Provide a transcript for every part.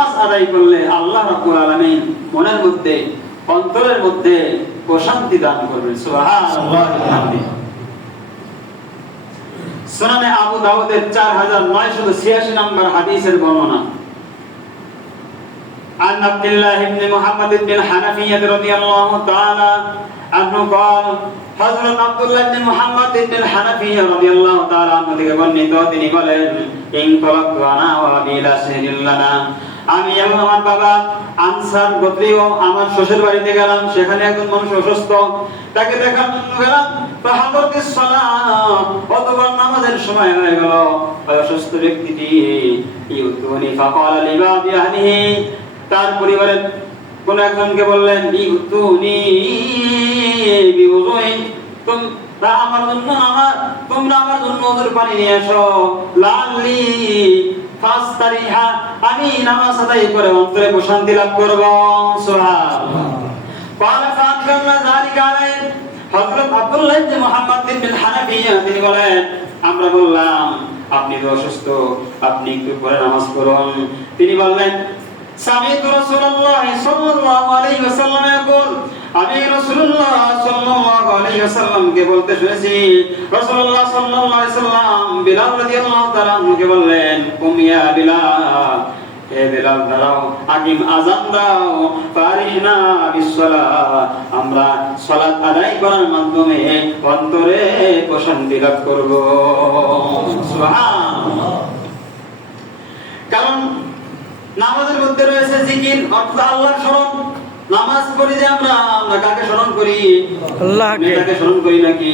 নামাজ আদায় করলে আল্লাহ রাব্বুল আলামিন মনের মধ্যে অন্তরের মধ্যে প্রশান্তি দান করবেন সুবহানাল্লাহি ওয়া বিহামদিহি সুনানে আবু দাউদের 4986 নম্বর হাদিসের বর্ণনা عن عبد الله بن محمد بن الحنفية رضي الله تعالى عنه قال হযরত আব্দুল্লাহ ইবনে মুহাম্মদ ইবনে হানাফিয়া রাদিয়াল্লাহু তাআলা আনহু থেকে বর্ণিত তিনি বলেন ইন তারাকতু আনা ওয়া আবিলা সাইয়্যিল্লানা আমি এবং আমার বাবা আনসার গোত্রীয় আমার শ্বশুর বাড়িতে গেলাম। সেখানে একজন মানুষ অসুস্থ। তাকে দেখার জন্য গেলাম। বললেন তোমরা আমার জন্য আমার পানি নিয়ে এসো। লাল্লি ফাস্তারিহা আমি নামাজ আদায় করে অন্তরে প্রশান্তি লাভ করব সুবহানাল্লাহ قال فأنزلنا ذلك عليه হযরত আব্দুল্লাহ ইবনে মুহাম্মদ বিন হানাফিয়া তিনি বলেন আমরা বললাম আপনি তো অসুস্থ আপনি একটু পরে নামাজ পড়ুন তিনি বললেন সামিদ রাসূলুল্লাহ সাল্লাল্লাহু আলাইহি ওয়াসাল্লাম বল আমি রাসূলুল্লাহ সাল্লাল্লাহু আলাইহি ওয়াসাল্লামকে বলতে শুনেছি, রাসূলুল্লাহ সাল্লাল্লাহু আলাইহি ওয়াসাল্লাম বিলাল রাদিয়াল্লাহু তাআলা কে বললেন কুমিয়া বিলাল, হে বিলাল দাঁড়াও আগিম আজান দাও পারিনা বিশ্বলা আমরা সালাত আদায় করার মাধ্যমে অন্তরে প্রশান্তি লাভ করব। সুবহানাল্লাহ। কারণ নামাজের মধ্যে রয়েছে জিকির অর্থাৎ আল্লাহর স্মরণ। নামাজ পড়ি যে আমরা আমরা কাকে স্মরণ করি? আল্লাহকে। নেতাকে স্মরণ করি নাকি?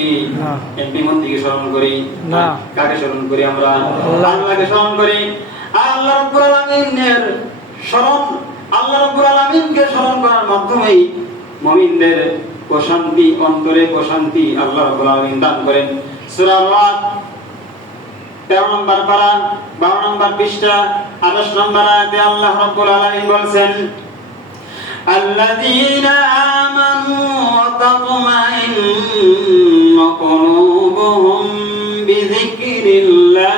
এমপি মন্ত্রীকে স্মরণ করি? না। কাকে স্মরণ করি আমরা? আল্লাহকে স্মরণ করি। আর আল্লাহ রাব্বুল আলামিনের স্মরণ আল্লাহ রাব্বুল আলামিনকে স্মরণ করার মাধ্যমেই মুমিনদের প্রশান্তি অন্তরে প্রশান্তি আল্লাহ রাব্বুল আলামিন দান করেন। সূরা রাদ তেরো নম্বর পারা বারো নম্বর পৃষ্ঠা। আঠাশ নম্বর আয়াতে আল্লাহ রাব্বুল আলামিন বলছেন الذين آمنوا وتطمئن قلوبهم بذكر الله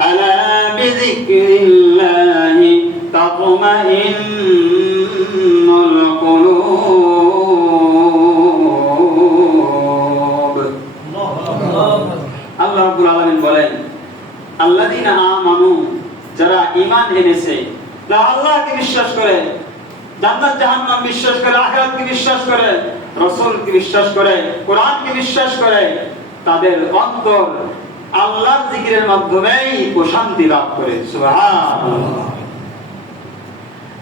ألا بذكر الله تطمئن যারা ঈমান এনেছে, যারা আল্লাহকে বিশ্বাস করে, জান্নাত জাহান্নাম বিশ্বাস করে বিশ্বাস করে, রাসূলকে বিশ্বাস করে, কোরআনকে বিশ্বাস করে, তাদের অন্তর আল্লাহর জিকিরের মাধ্যমেই প্রশান্তি লাভ করে।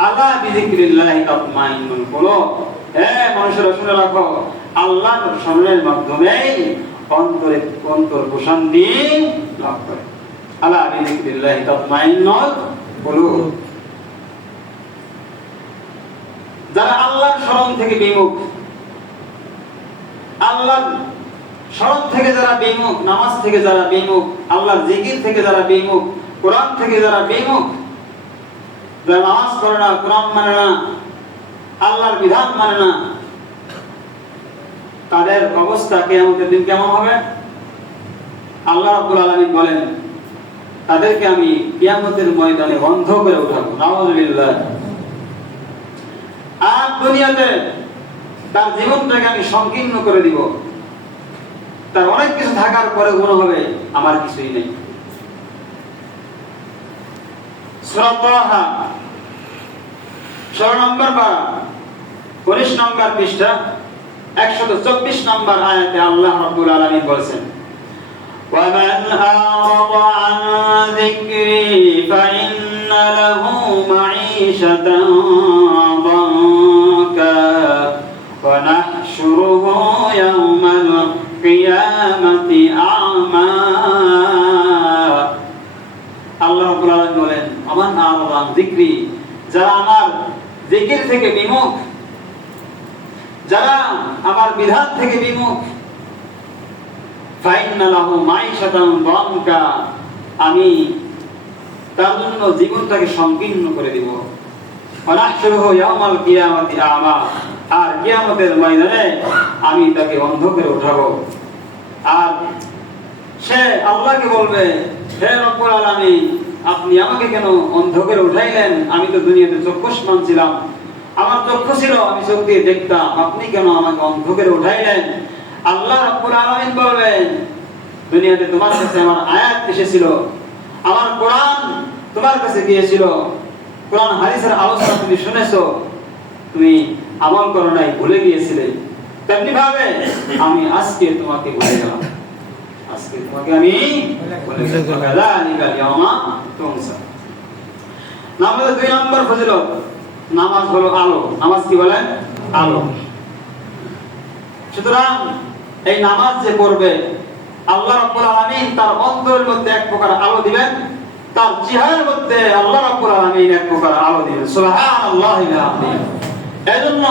আল্লাহ বিজিক্রিল্লাহি তাতমাইন্নুল কুলুব। হে মানুষেরা শুনে রাখো, আল্লাহর স্মরণের মাধ্যমেই অন্তরে অন্তর প্রশান্তি লাভ করে। আল্লাহ বিজিক্রিল্লাহি তাতমাইন্নুল কুলুব। যারা আল্লাহর স্মরণ থেকে বিমুখ, আল্লাহর স্মরণ থেকে যারা বিমুখ, নামাজ থেকে যারা বিমুখ, আল্লাহর জিকির থেকে যারা বিমুখ, কোরআন থেকে যারা বিমুখ, যারা নামাজ করে না, কোরআন মানে না, আল্লাহর বিধান মানে না, তাদের অবস্থা কেয়ামতের দিন কেমন হবে? আল্লাহ রাব্বুল আলামিন বলেন তাদেরকে আমি কিয়ামতের ময়দানে বন্ধ করে উঠাবো নাউজুবিল্লাহ আর দুনিয়াতে তার জীবনটাকে আমি সংকীর্ণ করে দিব তার অনেক কিছু থাকার পরে মনে হবে আমার কিছুই নেই সূরা তাহা ষোলো নম্বর বা উনিশ নম্বর পৃষ্ঠা একশত চব্বিশ নম্বর আয়াতে আল্লাহ রাব্বুল আলামিন বলছেন ومن أعرض ضنكا ونحشره يوم القيامة أعمى আল্লাহ রাব্বুল আলামিন বলেন আমান আরাদান যিকরি যারা আমার জিকির থেকে বিমুখ যারা আমার বিধান থেকে বিমুখ ফাইন্না লাহু মাইশাতান দানকা আমি তার জন্য জীবনটাকে সংকীর্ণ করে দিব আর কিয়ামতের আমি তাকে অন্ধ করে উঠাবো। আর সে আল্লাহকে বলবে, হে আপনি আমাকে কেন অন্ধ করে উঠাইলেন? আমি তো দুনিয়াতে চক্ষুষ্মান ছিলাম। আমার চক্ষু ছিল, আমি চোখ দিয়ে দেখতাম। আপনি কেন আমাকে অন্ধ উঠাইলেন? আল্লাহ রব্বুল আলামিন বলবেন দুনিয়াতে তোমার কাছে আমার আয়াত এসেছিল। আমার কোরআন তোমার কাছে গিয়েছিল। কোরআন হাদিসের আলোচনা তুমি শুনেছো, তুমি আমল করো নাই, ভুলে গিয়েছিলে। তেমনি ভাবে আমি আজকে তোমাকে বলে গেলাম। আজকে তোমাকে আমি দুই নম্বর নামাজ হলো আলো। নামাজ কি বলেন? আলো। সুতরাং এই নামাজ যে পড়বে, আল্লাহ রাব্বুল আলামিন তার অন্তরের মধ্যে এক প্রকার আলো দিবেন। তার চেহারার মধ্যে আল্লাহ রাব্বুল আলামিন এক প্রকার আলো দিবেন সুবহানাল্লাহি বিহামদিহি এজন্য